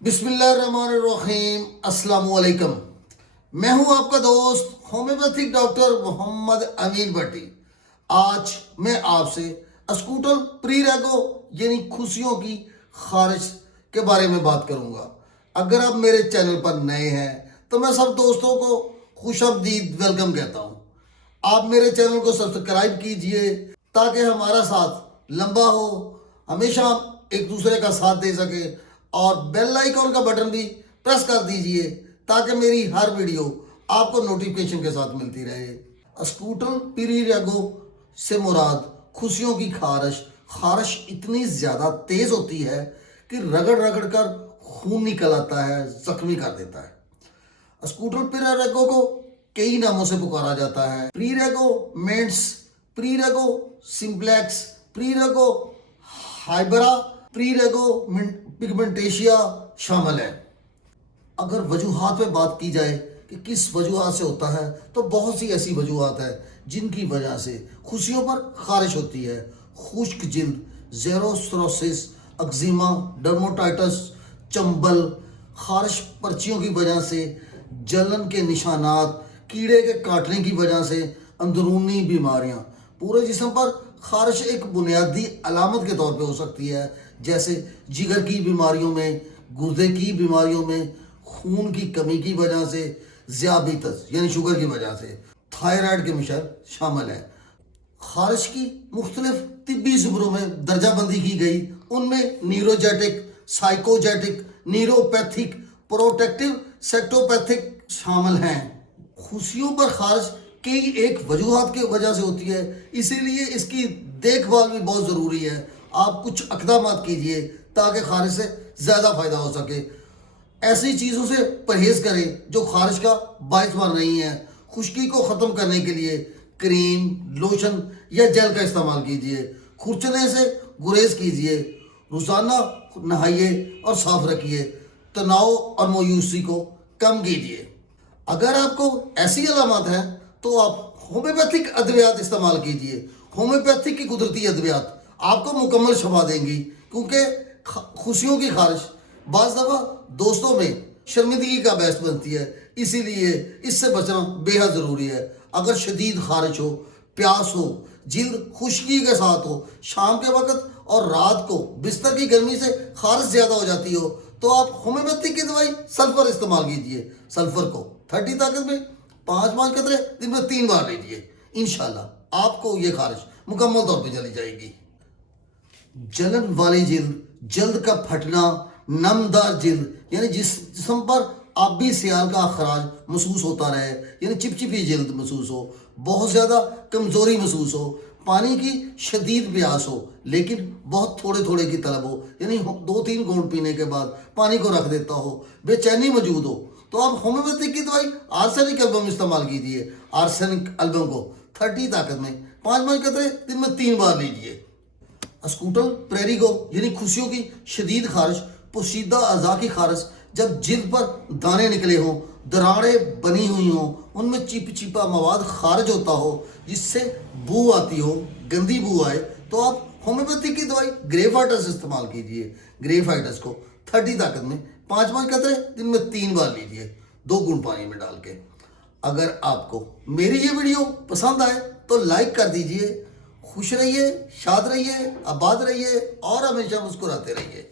बिस्मिल्लाहिर्रहमानिर्रहीम। अस्सलाम वालेकुम। मैं हूं आपका दोस्त होम्योपैथिक डॉक्टर मोहम्मद अमीन भट्टी। आज मैं आपसे स्कूटल प्रीरेगो यानी खुशियों की खारिश के बारे में बात करूंगा। अगर आप मेरे चैनल पर नए हैं तो मैं सब दोस्तों को खुशामदीद वेलकम कहता हूं। आप मेरे चैनल को सब्सक्राइब कीजिए ताकि हमारा साथ लंबा हो, हमेशा एक दूसरे का साथ दे सके, और बेल आइकॉन का बटन भी प्रेस कर दीजिए ताकि मेरी हर वीडियो आपको नोटिफिकेशन के साथ मिलती रहे। स्कूटल प्रीरेगो से मुराद खुशियों की खारिश इतनी ज़्यादा तेज़ होती है कि रगड़ रगड़ कर खून निकल आता है, जख्मी कर देता है। स्कूटल प्रीरेगो को कई नामों से पुकारा जाता है। प्रीरेगो मेंट्स, प्रीरेगो सिंप्लेक्स, प्रीरेगो हाइबरा, प्रीरेगो पिगमेंटेशिया शामिल है। अगर वजूहात में बात की जाए कि किस वजूहात से होता है तो बहुत सी ऐसी वजूहात है जिनकी वजह से खुशियों पर खारिश होती है। खुश्क जिल्द, ज़ेरोसोरोसिस, एक्जिमा, डर्मेटाइटिस, चंबल, खारिश पर्चियों की वजह से, जलन के निशानात, कीड़े के काटने की वजह से, अंदरूनी बीमारियां। पूरे जिस्म पर खारिश एक बुनियादी अलामत के तौर पे हो सकती है, जैसे जिगर की बीमारियों में, गुर्दे की बीमारियों में, खून की कमी की वजह से, ज़ियाबितस यानी शुगर की वजह से, थायराइड के मिशर शामिल है। खारिश की मुख्तलिफ तिब्बी ज़ुमरों में दर्जाबंदी की गई। उनमें न्यूरोजेटिक, साइकोजेटिक, न्यूरोपैथिक, प्रोटेक्टिव, सेक्टोपैथिक शामिल हैं। खुशियों पर खारिश कई एक वजूहात की वजह से होती है, इसीलिए इसकी देखभाल भी बहुत ज़रूरी है। आप कुछ इक़दाम कीजिए ताकि खारिश से ज़्यादा फ़ायदा हो सके। ऐसी चीज़ों से परहेज़ करें जो खारिश का बाइस बन रही हैं। खुश्की को ख़त्म करने के लिए क्रीम, लोशन या जेल का इस्तेमाल कीजिए। खुरचने से गुरेज कीजिए। रोज़ाना नहाइए और साफ रखिए। तनाव और मायूसी को कम कीजिए। अगर आपको ऐसी अलामत है तो आप होम्योपैथिक अद्वियात इस्तेमाल कीजिए। होम्योपैथिक की कुदरती अद्वियात आपको मुकम्मल शफा देंगी, क्योंकि खुशियों की खारिश बाज़ दफ़ा दोस्तों में शर्मिंदगी का बायस बनती है, इसीलिए इससे बचना बेहद ज़रूरी है। अगर शदीद खारिश हो, प्यास हो, जिल्द खुश्की के साथ हो, शाम के वक्त और रात को बिस्तर की गर्मी से खारिश ज़्यादा हो जाती हो, तो आप होम्योपैथिक की दवाई सल्फ़र इस्तेमाल कीजिए। सल्फ़र को 30 ताकत में 5 कतरे दिन में 3 बार लीजिए। इंशाल्लाह आपको ये खारिश मुकम्मल तौर पे चली जाएगी। जलन वाली जिल्द, जल्द का फटना, नमदार जिल्द यानी जिस्म पर आबी सियाल का अखराज महसूस होता रहे, यानी चिपचिपी जिल्द महसूस हो, बहुत ज़्यादा कमज़ोरी महसूस हो, पानी की शदीद प्यास हो लेकिन बहुत थोड़े थोड़े की तलब हो, यानी 2-3 घूंट पीने के बाद पानी को रख देता हो, बेचैनी मौजूद हो, तो आप होम्योपैथिक की दवाई आर्सेनिक एल्बम इस्तेमाल कीजिए। आर्सेनिक एल्बम को 30 ताकत में 5 कतरे दिन में 3 बार लीजिए। स्कूटल प्रीरेगो यानी खुशियों की शदीद खारिश, पोशीदा अज़ा की खारिश, जब जिल्द पर दाने निकले हों, दरारें बनी हुई हों, उनमें चिपचिपा मवाद खारिज होता हो, जिससे बू आती हो, गंदी बू आए, तो आप होम्योपैथिक की दवाई ग्रेफाइटस इस्तेमाल कीजिए। ग्रेफाइटस को 30 ताकत में 5 कतरे दिन में 3 बार लीजिए, 2 घूंट पानी में डाल के। अगर आपको मेरी ये वीडियो पसंद आए तो लाइक कर दीजिए। खुश रहिए, शाद रहिए, आबाद रहिए और हमेशा मुस्कुराते रहिए।